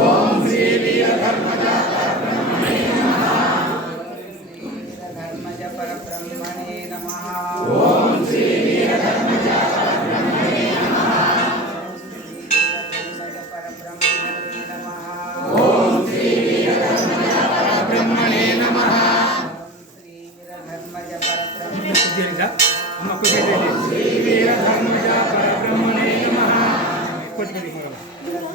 ఓం శ్రీ వీర ధర్మజ పరబ్రహ్మణే నమ ఓం శ్రీ వీర ధర్మజ పరబ్రహ్మణే నమ పరబ్రహ్మణే నమ ఓం శ్రీ వీర ధర్మజ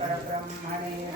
परब्रह्मणे नमः।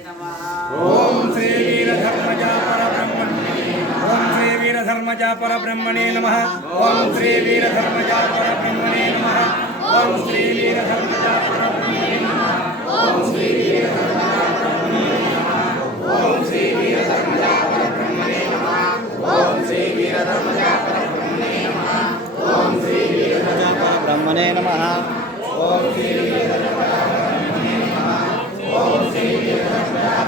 ఓం శ్రీ వీరధర్మజ పరబ్రహ్మణే ఓం శ్రీ వీరధర్మజ పరబ్రహ్మణే నమః ఓం శ్రీ వీరధర్మజ పరబ్రహ్మణే నమః ఓం శ్రీ వీరధర్మజ పరబ్రహ్మణే నమః ఓం శ్రీ వీరధర్మజ ఓం శ్రీ వీరధర్మజ పరబ్రహ్మణే నమః ఓం శ్రీ వీరధర్మజ పరబ్రహ్మణే నమః ఓం శ్రీ వీరధర్మజ బ్రహ్మణే నమ ఓం శ్రీ వీరధర్మజ పరబ్రహ్మణే O Savior,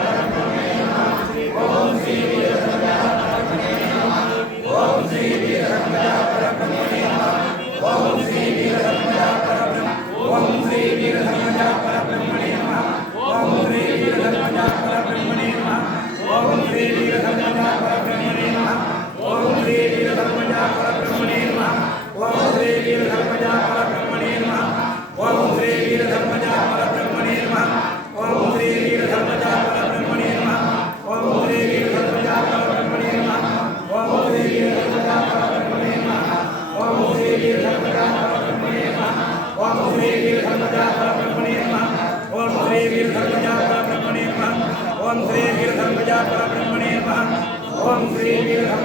ओम श्री वीरधर्मजा परब्रह्मणे नमः। ओम श्री वीरधर्म